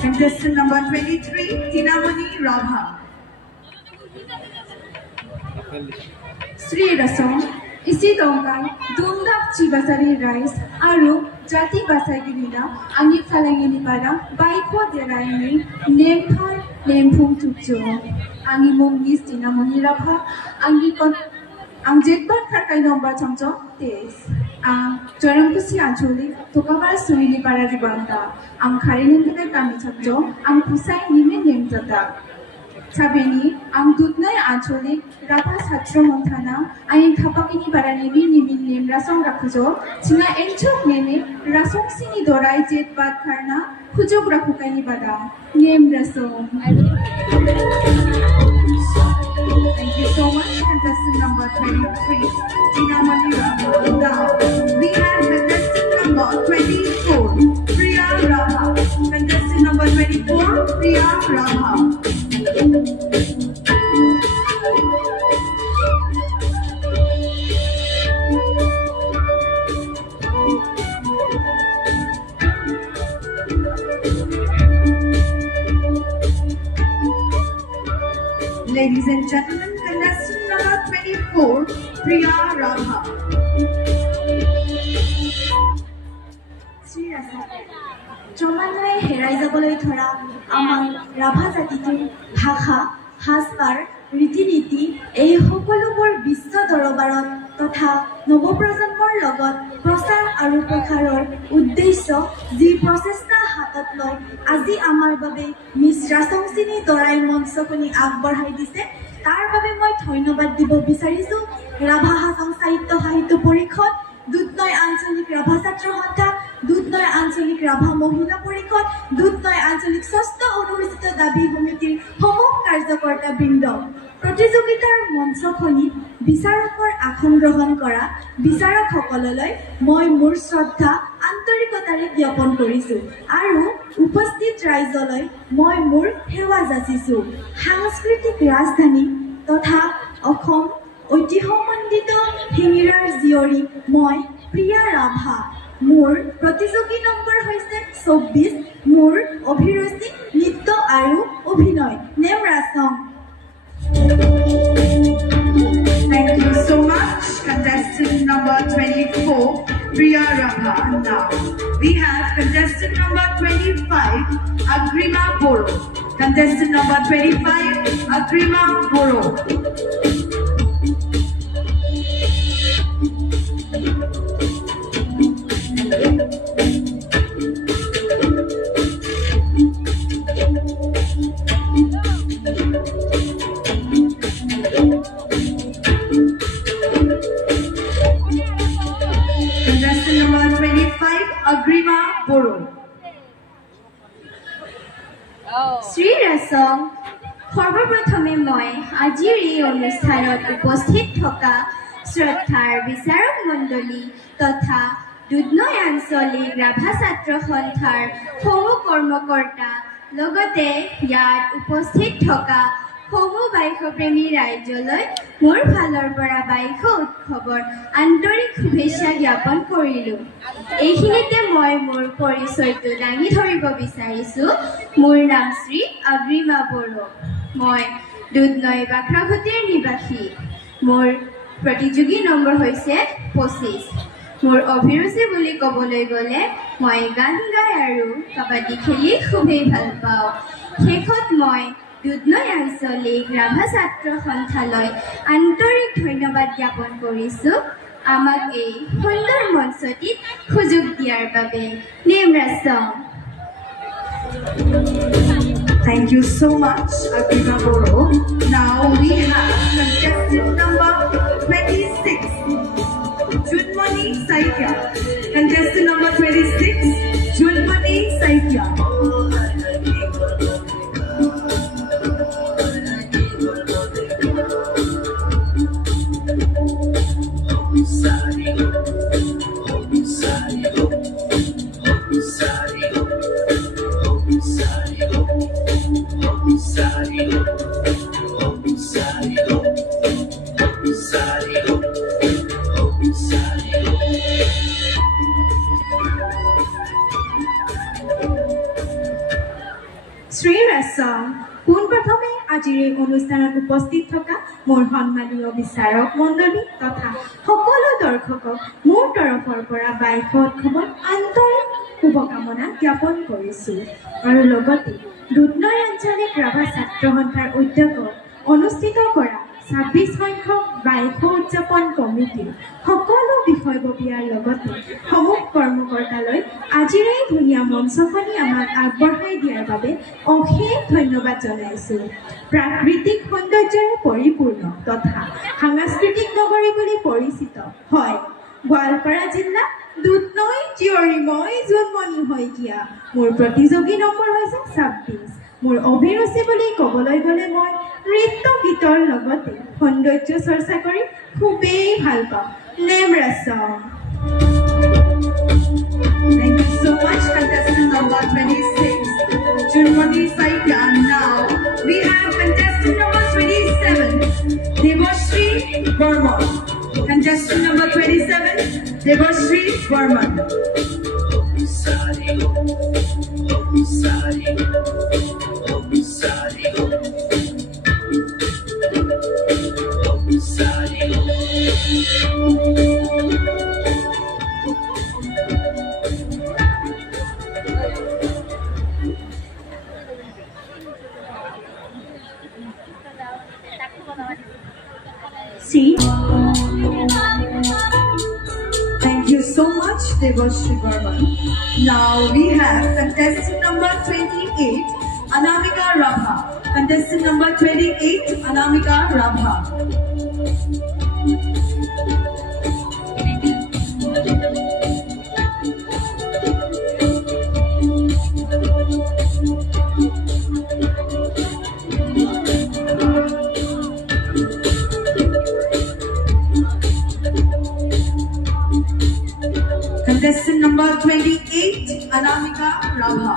Contestant number 23, Tinamani Rabha. Sri Rasam, isi dongkang, dumdak cibasari rice, aru jati basagirina, angin falangini pada, baikwa deraini, nempar nempung tujo, angin mungis Tinamani Rabha, angin kon Angjetbat kakai nomor chongchong tes. Jorang kusi ancholik, tokabar suili para ribanda. Ang karinin kita kami chongchong, ang pusay nimen nem jata. Sabeni, ang dutnay ancholik, Rabha Satro Montana, ayin kapakini para nimin nem rasong rakujo, singa enchok neme rasong sini dorai jetbat karna, kujog rakukani bada, nem rasong. Thank you so much, contestant number 23, Tinamani Rabha. Now, we have contestant number 24, Priya Rabha. Contestant number 24, Priya Rabha. Ladies and gentlemen, contestant number 24, Priya Rabha. Sri Rasa, Jomanai herai jaboloi thora amar Rabha jatitur bhasha, সাজপাৰ, ৰীতি-নীতি এই সকলোবোৰ বিশ্ব দৰবাৰত তথা নৱপ্ৰজন্মৰ লগত প্ৰচাৰ আৰু প্ৰসাৰৰ উদ্দেশ্য যি প্ৰচেষ্টা হাতত লৈ আজি আমাৰ বাবে মিছ ৰাচংচিনী দৰাই মঞ্চখনি আগবঢ়াই দিছে তাৰ বাবে মই ধন্যবাদ দিব বিচাৰিছোঁ ৰাভা হাছং সাহিত্য পৰিষদ দুধনৈ আঞ্চলিক ৰাভা ছাত্ৰ সন্থা দুধনৈ আঞ্চলিক ৰাভা মহিলা পৰিষদ দুধনৈ আঞ্চলিক ষষ্ঠ অনুসূচিত দাবী সমিতিৰ সমূহ কাৰ্যকৰ্তা বৃন্দ প্ৰতিযোগিতাৰ মঞ্চখনিত বিচাৰকৰ আসন গ্ৰহণ কৰা বিচাৰকসকললৈ মই মোৰ শ্ৰদ্ধা আন্তৰিকতাৰে জ্ঞাপন কৰিছোঁ আৰু উপস্থিত ৰাইজলৈ মই মোৰ সেৱা যাচিছোঁ সাংস্কৃতিক ৰাজধানী তথা অসম ঐতিহ্যমণ্ডিত শিঙিৰাৰ জীয়ৰী মই প্ৰিয়া ৰাভা মোৰ প্ৰতিযোগী নম্বৰ হৈছে 24 মোৰ অভিৰুচি নৃত্য আৰু অভিনয় name ৰাচং Thank you so much, contestant number 24, Priya Rabha. Now, we have contestant number 25, Agrima Boro. Contestant number 25, Agrima Boro. Sri Rasam, সৰ্বপ্ৰথমে মই আজিৰ এই অনুষ্ঠানত উপস্থিত থকা শ্ৰদ্ধাৰ বিচাৰক মণ্ডলী তথা দুধনৈ আঞ্চলিক ৰাভা ছাত্ৰ সন্থাৰ সমূহ কৰ্মকৰ্তা লগতে ইয়াত উপস্থিত থকা সমূহ বাইকপ্ৰেমী ৰাইজলৈ মোৰ ফালৰ পৰা বাইক উৎসৱৰ আন্তৰিক শুভেচ্ছা জ্ঞাপন কৰিলোঁ এইখিনিতে মই মোৰ পৰিচয়টো দাঙি ধৰিব বিচাৰিছোঁ মোৰ নাম শ্ৰী অগ্ৰিমা বড়ো মই দুধনৈ বাক্ৰাঘাটৰ নিবাসী মোৰ প্ৰতিযোগী নম্বৰ হৈছে 25 মোৰ অভিৰুচি বুলি ক'বলৈ গ'লে মই গান গাই আৰু কাবাডী খেলি খুবেই ভাল পাওঁ শেষত মই দুধনৈ আঞ্চলিক ৰাভা ছাত্ৰ সন্থালৈ আন্তৰিক ধন্যবাদ জ্ঞাপন কৰিছোঁ আমাক এই সুন্দৰ মঞ্চটিত সুযোগ দিয়াৰ বাবে name ৰাচং Thank you so much, Agrima Boro. Now we have contestant number 26, Junmani Saikya. Contestant number 26, Junmani Saikya. Shri ৰাছম পোনপ্ৰথমে আজিৰ এই অনুষ্ঠানত উপস্থিত থকা মোৰ সন্মানীয় বিচাৰক মণ্ডলী তথা সকলো দৰ্শকক মোৰ তৰফৰ পৰা বাইক উৎসৱত আন্তৰিক শুভকামনা জ্ঞাপন কৰিছোঁ আৰু লগতে দুধনৈ আঞ্চলিক ৰাভা ছাত্ৰ সন্থাৰ উদ্যোগত অনুষ্ঠিত কৰা 26 সংখ্যক বাইক উদযাপন কমিটিৰ সকলো বিষয়ববীয়াৰ লগতে সমূহ কৰ্মকৰ্তালৈ আজিৰ এই ধুনীয়া মঞ্চখনি আমাক আগবঢ়াই দিয়াৰ বাবে অশেষ ধন্যবাদ জনাইছোঁ। প্ৰাকৃতিক সৌন্দৰ্যৰে পৰিপূৰ্ণ তথা সাংস্কৃতিক নগৰী বুলি পৰিচিত হয় গোৱালপাৰা জিলা দুধনৈ জীয়ৰী মই জোনমণি শইকীয়া। মোৰ প্ৰতিযোগী নম্বৰ হৈছে 26। মোৰ অভিৰুচি বুলি ক'বলৈ গ'লে মই নৃত্য গীতৰ লগতে সৌন্দৰ্য চৰ্চা কৰি খুবেই ভাল পাওঁ। Name ৰাছম। Thank you so much, contestant number 26, Junmati Saikya. Now we have contestant number 27, Devashri Burman. Contestant number 27, Devashri Burman. See? Thank you so much, Devashri Burman. Now we have contestant number 28, Anamika Rabha. Contestant number 28, Anamika Rabha. Contestant number 28, Anamika Rabha.